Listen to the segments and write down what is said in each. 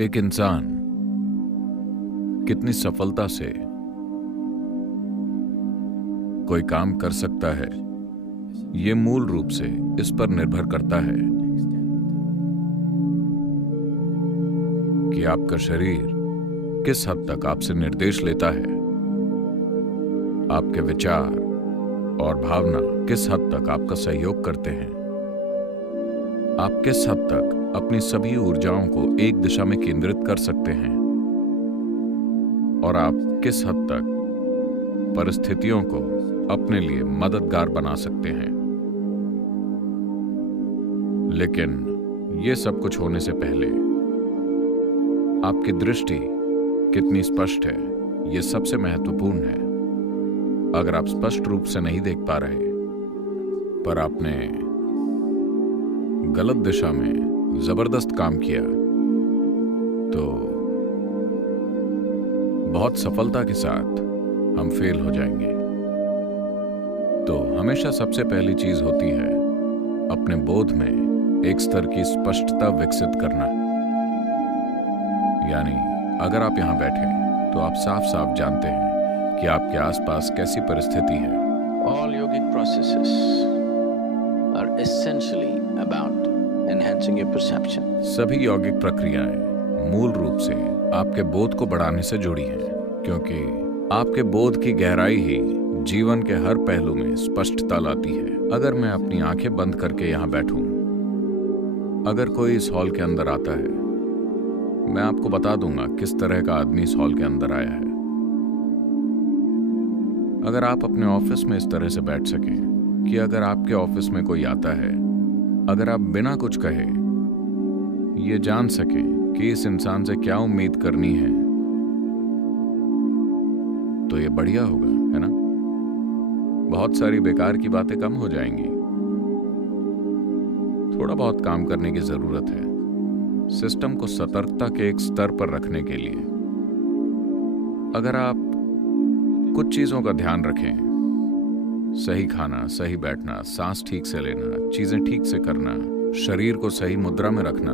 एक इंसान कितनी सफलता से कोई काम कर सकता है, यह मूल रूप से इस पर निर्भर करता है कि आपका शरीर किस हद तक आपसे निर्देश लेता है, आपके विचार और भावना किस हद तक आपका सहयोग करते हैं, आप किस हद तक अपनी सभी ऊर्जाओं को एक दिशा में केंद्रित कर सकते हैं और आप किस हद तक परिस्थितियों को अपने लिए मददगार बना सकते हैं। लेकिन यह सब कुछ होने से पहले आपकी दृष्टि कितनी स्पष्ट है, यह सबसे महत्वपूर्ण है। अगर आप स्पष्ट रूप से नहीं देख पा रहे पर आपने गलत दिशा में जबरदस्त काम किया तो बहुत सफलता के साथ हम फेल हो जाएंगे। तो हमेशा सबसे पहली चीज होती है अपने बोध में एक स्तर की स्पष्टता विकसित करना। यानी अगर आप यहां बैठे तो आप साफ साफ जानते हैं कि आपके आसपास कैसी परिस्थिति है। All yogic processes are essentially about enhancing your perception. सभी यौगिक प्रक्रियाएं मूल रूप से आपके बोध को बढ़ाने से जुड़ी हैं, क्योंकि आपके बोध की गहराई ही जीवन के हर पहलू में स्पष्टता लाती है। अगर मैं अपनी आंखें बंद करके यहां बैठूं, अगर कोई इस हॉल के अंदर आता है, मैं आपको बता दूंगा किस तरह का आदमी इस हॉल के अंदर आया है। अगर आप अपने ऑफिस में इस तरह से बैठ सकें कि अगर आपके ऑफिस में कोई आता है, अगर आप बिना कुछ कहे ये जान सकें कि इस इंसान से क्या उम्मीद करनी है, तो ये बढ़िया होगा, है ना? बहुत सारी बेकार की बातें कम हो जाएंगी। थोड़ा बहुत काम करने की जरूरत है सिस्टम को सतर्कता के एक स्तर पर रखने के लिए। अगर आप कुछ चीजों का ध्यान रखें, सही खाना, सही बैठना, सांस ठीक से लेना, चीजें ठीक से करना, शरीर को सही मुद्रा में रखना,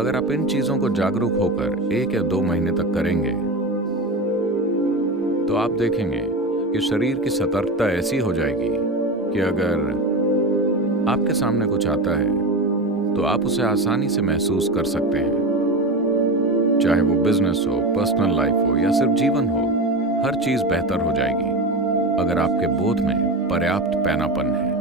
अगर आप इन चीजों को जागरूक होकर 1 या 2 महीने तक करेंगे तो आप देखेंगे कि शरीर की सतर्कता ऐसी हो जाएगी कि अगर आपके सामने कुछ आता है तो आप उसे आसानी से महसूस कर सकते हैं। चाहे वो बिजनेस हो, पर्सनल लाइफ हो या सिर्फ जीवन हो, हर चीज बेहतर हो जाएगी अगर आपके बोध में पर्याप्त पैनापन है।